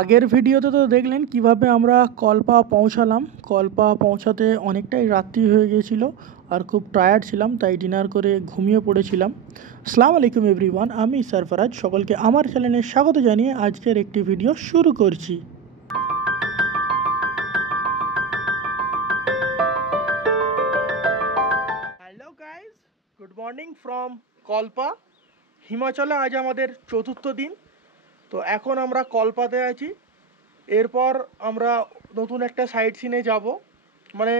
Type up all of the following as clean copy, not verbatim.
আগের ভিডিওতে তো দেখলেন কিভাবে আমরা কল্পা পৌঁছালাম। কল্পা পৌঁছাতে অনেকটাই রাত্রি হয়ে গিয়েছিল আর খুব টায়ার্ড ছিলাম, তাই ডিনার করে ঘুমিয়ে পড়েছিলাম। আসসালামু আলাইকুম এভরিওয়ান, আমি সরফরাজ, সকলকে আমার চ্যানেলে স্বাগত জানিয়ে আজকের একটি ভিডিও শুরু করছি। Hello guys, good morning from Kalpa. হিমাচলে আজ আমাদের চতুর্থ দিন। তো এখন আমরা কল্পাতে আছি। এরপর আমরা নতুন একটা সাইট সিনে যাব, মানে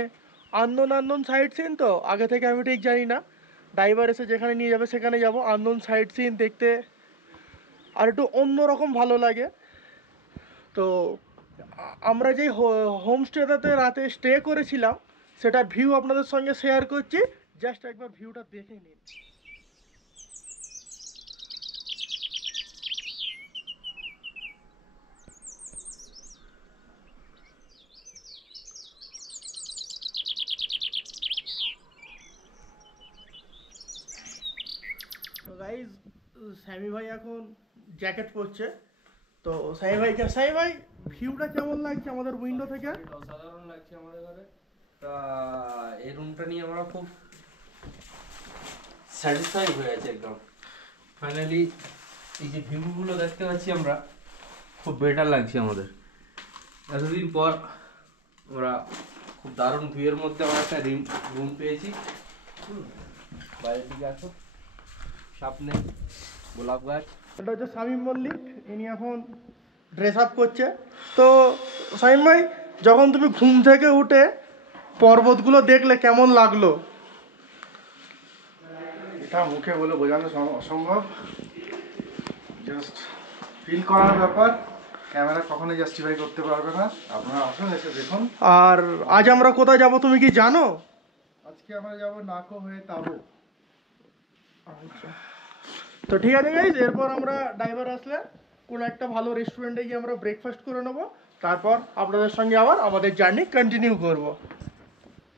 আননোন সাইট সিন। তো আগে থেকে আমি ঠিক জানি না, ড্রাইভার এসে যেখানে নিয়ে যাবে সেখানে যাব। আননোন সাইট সিন দেখতে আর একটু অন্যরকম ভালো লাগে। তো আমরা যেই হোমস্টেটাতে রাতে স্টে করেছিলাম সেটার ভিউ আপনাদের সঙ্গে শেয়ার করছি, জাস্ট একবার ভিউটা দেখে নিন। তো গাইজ, স্যামি ভাই এখন জ্যাকেট পরছে। তো স্যামি ভাই ভিউটা কেমন লাগছে আমাদের উইন্ডো থেকে? অসাধারণ লাগছে আমাদের ঘরে। তা এই রুমটা নিয়ে আমরা খুব স্যাটিসফাই হয়ে আছি একদম। ফাইনালি এই যে ভিউগুলো দেখতে পাচ্ছি আমরা, খুব বেটার লাগছে আমাদের। এতদিন পর আমরা খুব দারুণ ভিউয়ের মধ্যে আমরা একটা রুম পেয়েছি। বাইরের দিকে আসো, সামনে গোলাপ গাছ। এটা হচ্ছে শামীম মল্লিক, ইনি এখন ড্রেস আপ করছে। তো শামীম ভাই, যখন তুমি ঘুম থেকে উঠে পর্বতগুলো দেখলে কেমন লাগলো? এটা মুখে বলে বোঝানো অসম্ভব, জাস্ট ফিল করার ব্যাপার। ক্যামেরা কখনোই জাস্টিফাই করতে পারবে না। আপনারা আসুন, এসে দেখুন। আর আজ আমরা কোথায় যাব তুমি কি জানো? আজকে আমরা যাব নাকো হয়ে তাবো। তো ঠিক আছে গাইজ, এরপর আমরা ড্রাইভার আসলে কোনো একটা ভালো রেস্টুরেন্টে গিয়ে আমরা ব্রেকফাস্ট করে নেবো, তারপর আপনাদের সঙ্গে আবার আমাদের জার্নি কন্টিনিউ করব।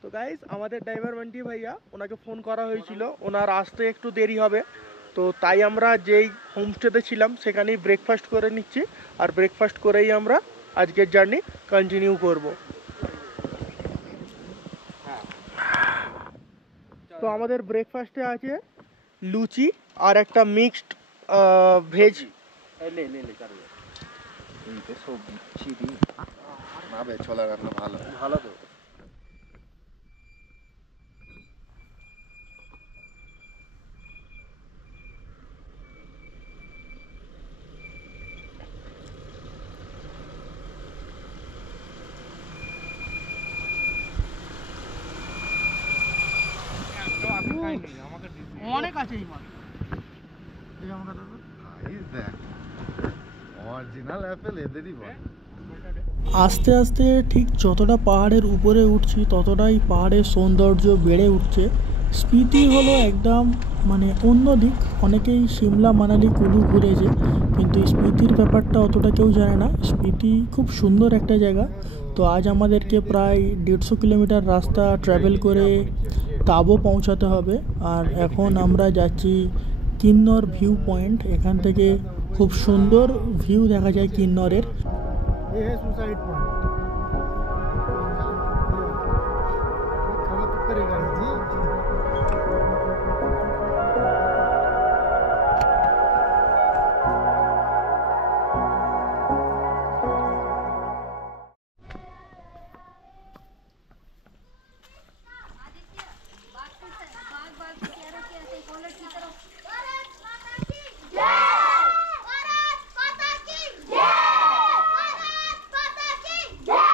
তো গাইজ, আমাদের ড্রাইভার মান্টি ভাইয়া, ওনাকে ফোন করা হয়েছিল, ওনার আসতে একটু দেরি হবে। তো তাই আমরা যেই হোমস্টেতে ছিলাম সেখানেই ব্রেকফাস্ট করে নিচ্ছি, আর ব্রেকফাস্ট করেই আমরা আজকের জার্নি কন্টিনিউ করব। তো আমাদের ব্রেকফাস্টে আছে লুচি আর একটা মিক্সড ভেজ। ছোলা রান্না ভালো ভালো তো। অনেক আছে এই মাছ। অরিজিনাল অ্যাপেল এদেরই বলে। আস্তে আস্তে ঠিক যতটা পাহাড়ের উপরে উঠছি ততটাই পাহাড়ের সৌন্দর্য বেড়ে উঠছে। স্পিতি হলো একদম মানে অন্য দিক। অনেকেই সিমলা মানালি কুলু ঘুরেছে, কিন্তু স্পিতির ব্যাপারটা অতটা কেউ জানে না। স্পিতি খুব সুন্দর একটা জায়গা। তো আজ আমাদেরকে প্রায় 150 কিলোমিটার রাস্তা ট্রাভেল করে তাবো পৌঁছাতে হবে। আর এখন আমরা যাচ্ছি কিন্নর ভিউ পয়েন্ট। এখান থেকে খুব সুন্দর ভিউ দেখা যায় কিন্নরের। ये है सुसाइड पॉइंट। खाना तो करेगा जी। Yeah!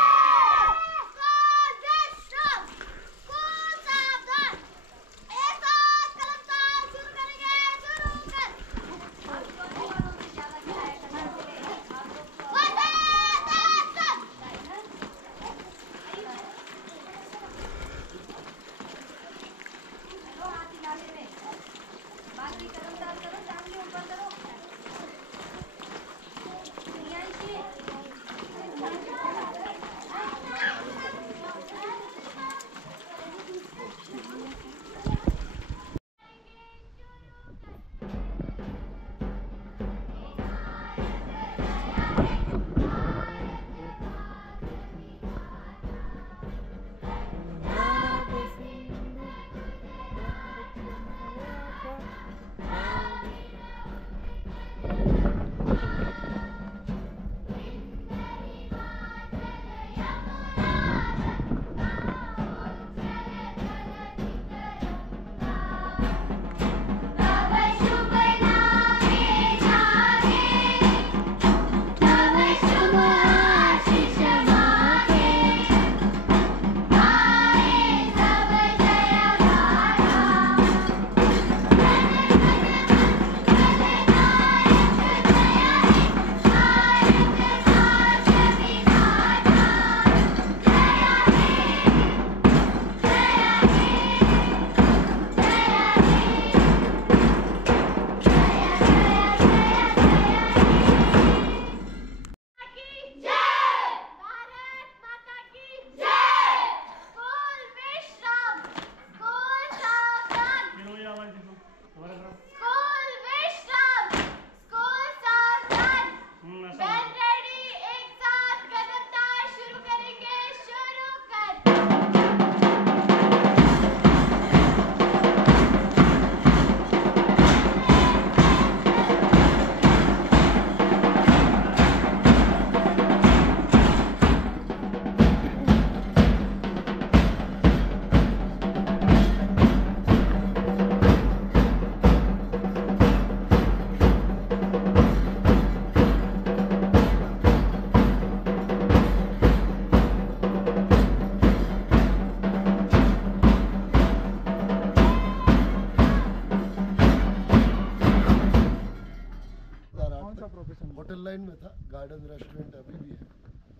गार्डन रेस्टोरेंट अभी भी है,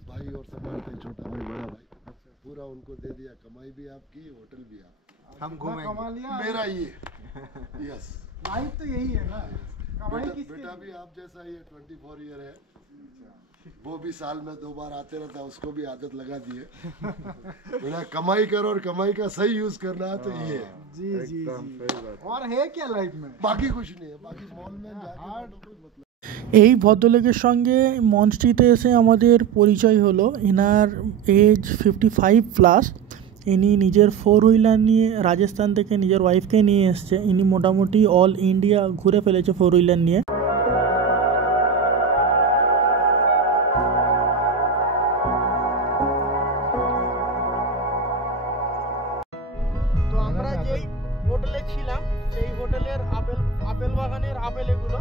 भाई और संभालते, छोटा भाई बड़ा भाई, पूरा उनको दे दिया, कमाई भी आपकी, होटल भी आप, हम घूमेंगे। कमा लिया मेरा ये यस। लाइफ तो यही है ना, कमाई बेटा, किसके बेटा भी आप जैसा ही है, 24 ईयर है, वो भी साल में 2 बार आते रहता, उसको भी आदत लगा दी है। बेटा कमाई करो और कमाई का सही यूज करना है, तो ये है। जी जी जी। और है क्या लाइफ में? बाकी कुछ नहीं है, बाकी मॉल में जाके कोई मतलब। এই ভদ্রলোকের সঙ্গে মঞ্চটিতে এসে আমাদের পরিচয় হলো। এনার এজ 55+। ইনি নিজের 4 হুইলার নিয়ে রাজস্থান থেকে নিজের ওয়াইফকে নিয়ে এসছে। ইনি মোটামুটি অল ইন্ডিয়া ঘুরে ফেলেছে 4 হুইলার নিয়ে। তো আমরা যেই হোটেলে ছিলাম সেই হোটেলের আপেল বাগানের আপেল এগুলো,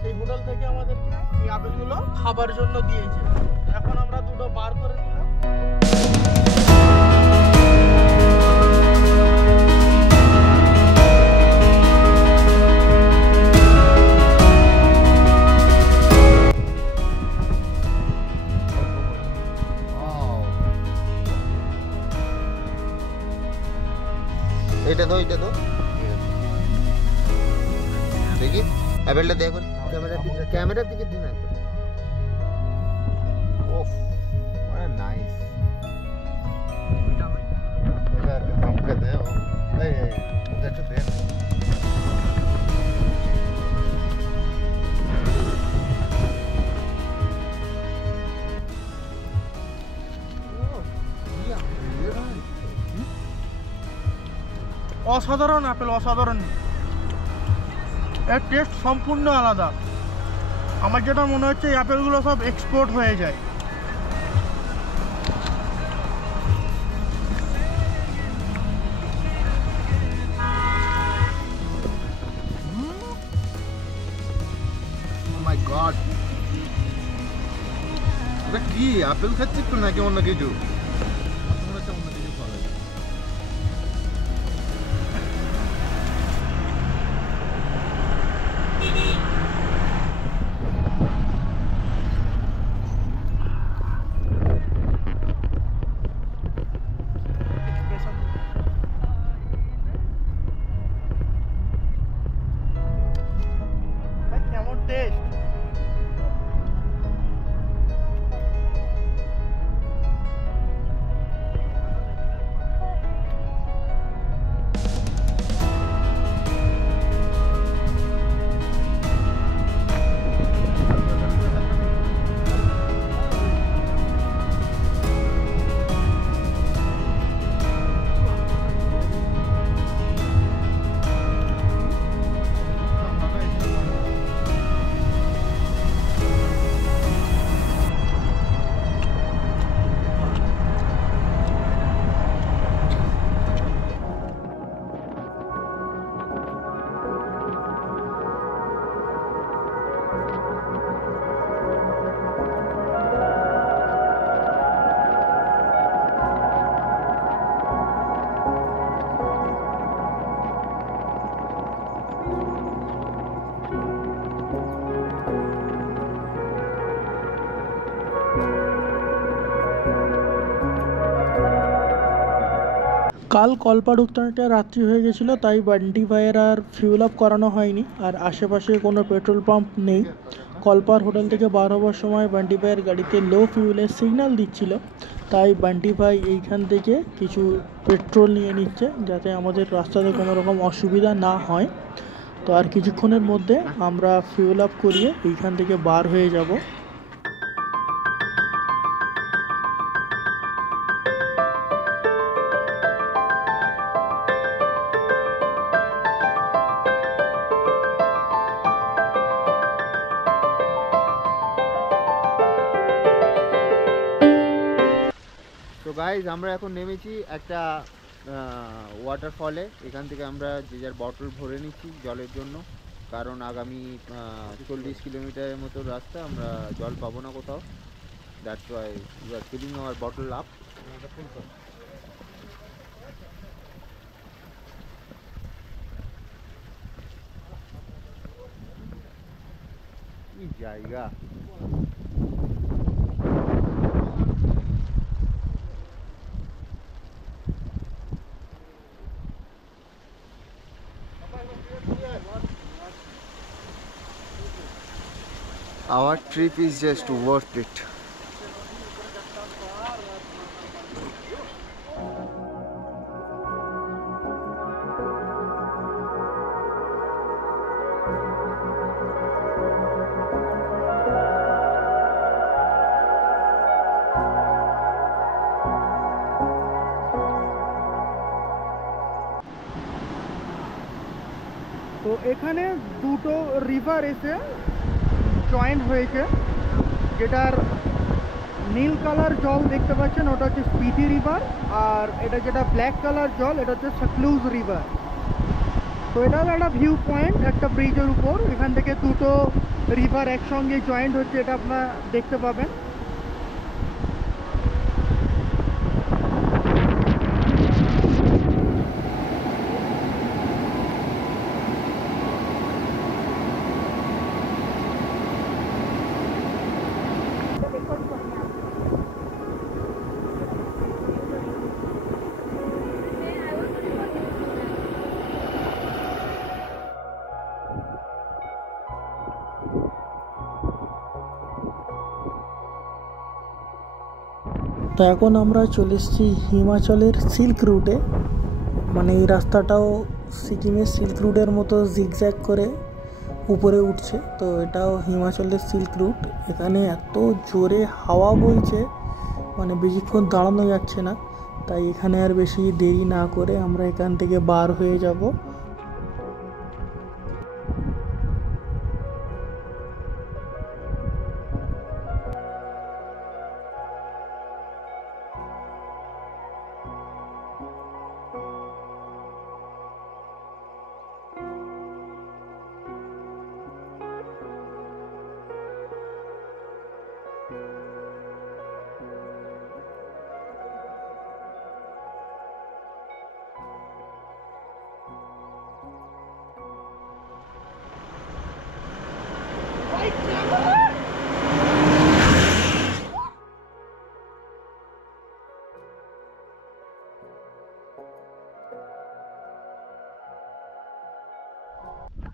সেই হোটেল থেকে আমাদেরকে এই আপেলগুলো খাবার জন্য দিয়েছে। এখন আমরা দুটো বার করে নিলাম। এটা দাও, এটা দাও, দেখি অ্যাপেলটা দেখো, ক্যামেরার দিকে দিন একবার। ওফ, what a nice, এটা हमको दे, এই এটা দে। অসাধারণ আপেল, অসাধারণ। এর টেস্ট সম্পূর্ণ আলাদা। আমার যেটা মনে হচ্ছে এই আপেলগুলো সব এক্সপোর্ট হয়ে যায়। ও মাই গড, এটা কি আপেল খাচ্ছি তো নাকি অন্য কিছু? মনে হচ্ছে অন্য কিছু খাওয়া যায়। কেমন টেস্ট! কাল কল্পা ঢুকতে অনেকটা রাত্রি হয়ে গেছিলো, তাই বান্টি ভাইয়ের আর ফিউল আপ করানো হয়নি। আর আশেপাশে কোনো পেট্রোল পাম্প নেই। কল্পার হোটেল থেকে বার হবার সময় বান্টি ভাইয়ের গাড়িতে লো ফিউলের সিগন্যাল দিচ্ছিল, তাই বান্টি ভাই এইখান থেকে কিছু পেট্রোল নিয়ে নিচ্ছে যাতে আমাদের রাস্তাতে কোনো রকম অসুবিধা না হয়। তো আর কিছুক্ষণের মধ্যে আমরা ফিউল আপ করিয়ে এইখান থেকে বার হয়ে যাব। তো গাইজ আমরা এখন নেমেছি একটা ওয়াটারফলে। এখান থেকে আমরা যে যার বটল ভরে নিচ্ছি জলের জন্য, কারণ আগামী 40 কিলোমিটারের মতো রাস্তা, আমরা জল পাবো না কোথাও। That's why we are filling our bottle up. কি জায়গা! Our trip is just worth it. তো এখানে দুটো রিভার এসে জয়েন্ট হয়েছে, যেটার নীল কালার জল দেখতে পাচ্ছেন ওটা হচ্ছে স্পিতি রিভার, আর এটা যেটা ব্ল্যাক কালার জল এটা হচ্ছে সাকলুজ রিভার। তো এটা হলো একটা ভিউ পয়েন্ট একটা ব্রিজের উপর, এখান থেকে দুটো রিভার একসঙ্গে জয়েন্ট হচ্ছে, এটা আপনারা দেখতে পাবেন। তো এখন আমরা চলে এসেছি হিমাচলের সিল্ক রুটে, মানে এই রাস্তাটাও সিকিমের সিল্ক রুটের মতো জিগজ্যাগ করে উপরে উঠছে। তো এটাও হিমাচলের সিল্ক রুট। এখানে এত জোরে হাওয়া বইছে মানে বেশিক্ষণ দাঁড়ানো যাচ্ছে না, তাই এখানে আর বেশি দেরি না করে আমরা এখান থেকে বার হয়ে যাব।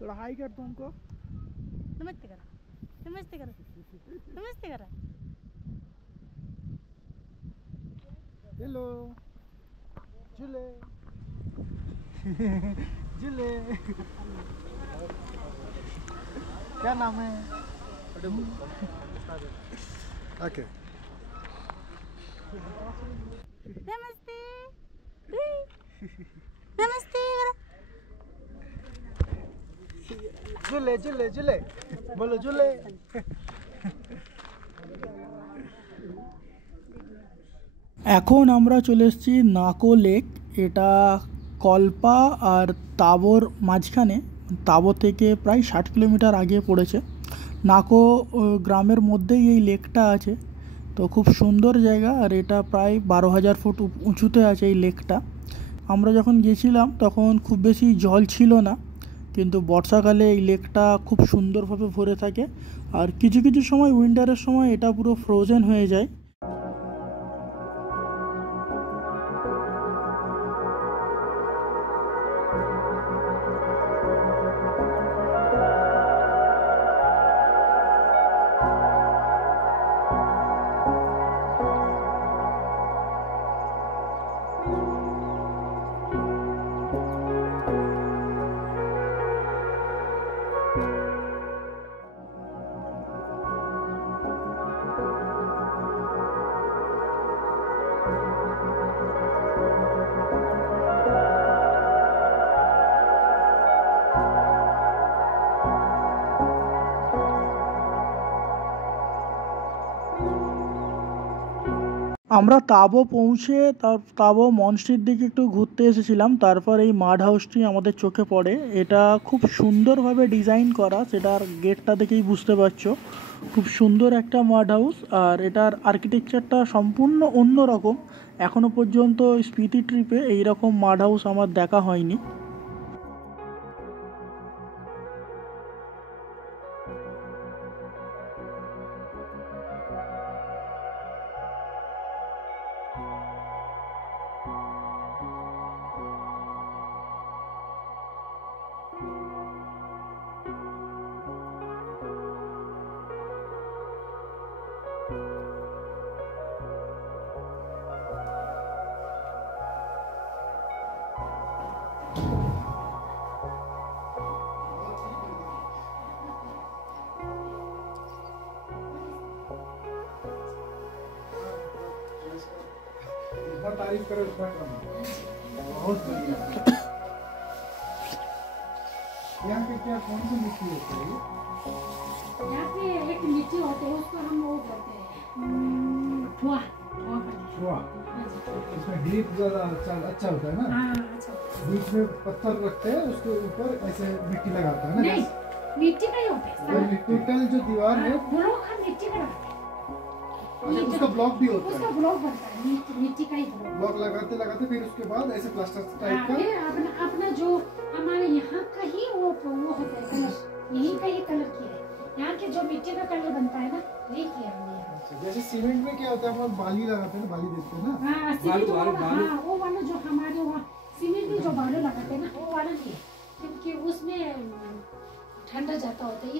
थोड़ा हाई कर तुमको। नमस्ते करा, नमस्ते करा, नमस्ते करा। हेलो झूले झूले क्या नाम है? ओके नमस्ते नमस्ते करा। झूले झूले झूले बोलो झूले। এখন আমরা চলে এসেছি নাকো লেক। এটা কল্পা আর তাবোর মাঝখানে, তাবো থেকে প্রায় 60 কিলোমিটার আগে পড়েছে। নাকো গ্রামের মধ্যেই এই লেকটা আছে। তো খুব সুন্দর জায়গা, আর এটা প্রায় 12,000 ফুট উঁচুতে আছে এই লেকটা। আমরা যখন গেছিলাম তখন খুব বেশি জল ছিল না, কিন্তু বর্ষাকালে এই লেকটা খুব সুন্দরভাবে ভরে থাকে, আর কিছু কিছু সময় উইন্টারের সময় এটা পুরো ফ্রোজেন হয়ে যায়। আমরা তাবো পৌঁছে তাবো মনস্ট্রির দিকে একটু ঘুরতে এসেছিলাম। তারপর এই মাড হাউসটি আমাদের চোখে পড়ে। এটা খুব সুন্দরভাবে ডিজাইন করা, সেটার গেটটা দেখেই বুঝতে পারছো। খুব সুন্দর একটা মাড হাউস, আর এটার আর্কিটেকচারটা সম্পূর্ণ অন্য রকম। এখনও পর্যন্ত স্পিতি ট্রিপে এইরকম মাড হাউস আমার দেখা হয়নি। जितना तारीफ करे उतना कम है। बहुत बढ़िया। यहाँ पे क्या कौन सी मिट्टी होती है? यहाँ पे एक मिट्टी होती है, उसको हम वो बोलते हैं ठुआ। छुआ। इसमें ग्रिप ज्यादा अच्छा होता है ना? हाँ, अच्छा। बीच में पत्थर रखते हैं, उसके ऊपर ऐसे मिट्टी लगाते हैं ना? नहीं, मिट्टी का ही होता है। टोटल जो दीवार है ब्लॉक हम मिट्टी का लगाते हैं। अच्छा, उसका ब्लॉक भी होता उसका है। ब्लॉक बनता है, मिट्टी का ही ब्लॉक। ब्लॉक लगाते लगाते फिर उसके बाद ऐसे प्लास्टर टाइप का। फिर अपना जो हमारे यहाँ का ही वो होता है कलर, यही का ही कलर किया है। यहाँ के जो मिट्टी का कलर बनता है ना, वही किया हमने यहाँ। अच्छा, जैसे सीमेंट में क्या होता है, हम लोग बाली लगाते हैं ना, बाली देते हैं ना? हाँ, सीमेंट वाला, हाँ, वो वाला जो हमारे वहाँ सीमेंट में जो बालू लगाते हैं ना, वो वाला नहीं है, क्योंकि उसमें ठंडा जाता होता है,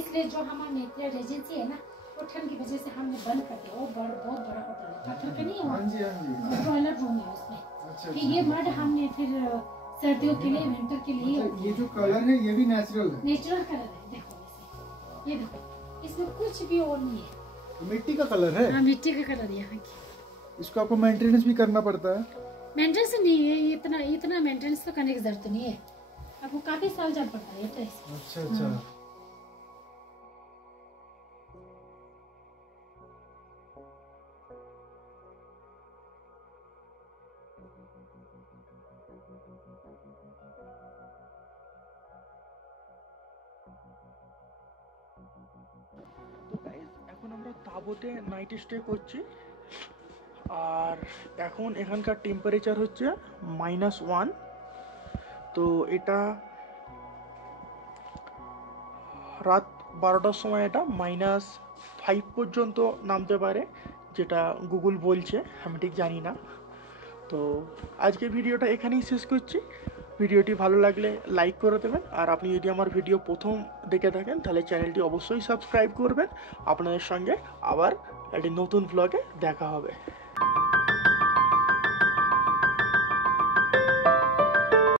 इसलिए जो हमारा नेत्रल एजेंसी है ना, वो ठंड की वजह से हमने बंद कर दिया। वो बहुत बड़ा होटल है, पत्थर का नहीं है, हाँ जी, हाँ जी। टॉयलेट रूम है उसमें। अच्छा, कि ये मड हमने फिर सर्दियों के लिए, विंटर के लिए अच्छा, ये जो कलर है ये भी नेचुरल है? नेचुरल कलर है। देखो वैसे, ये देखो, इसमें कुछ भी और नहीं है। मिट्टी का कलर है? हाँ, मिट्टी का कलर यहाँ की। इसको आपको मेंटेनेंस भी करना पड़ता है? मेंटेनेंस नहीं है, इतना मेंटेनेंस तो करने की जरूरत नहीं है, आपको काफी साल जब पड़ता है। तो अच्छा अच्छा। তো গাইজ এখন আমরা তাঁবুতে নাইট স্টে করছি, আর এখন এখানকার টেম্পারেচার হচ্ছে -1। তো এটা রাত 12টার সময় এটা -5 পর্যন্ত নামতে পারে, যেটা গুগল বলছে, আমি ঠিক জানি না। তো আজকে ভিডিওটা এখানেই শেষ করছি। ভিডিওটি ভালো লাগলে লাইক করে দেবেন, আর আপনি যদি আমার ভিডিও প্রথম দেখে থাকেন তাহলে চ্যানেলটি অবশ্যই সাবস্ক্রাইব করবেন। আপনাদের সঙ্গে আবার একটি নতুন ব্লগে দেখা হবে।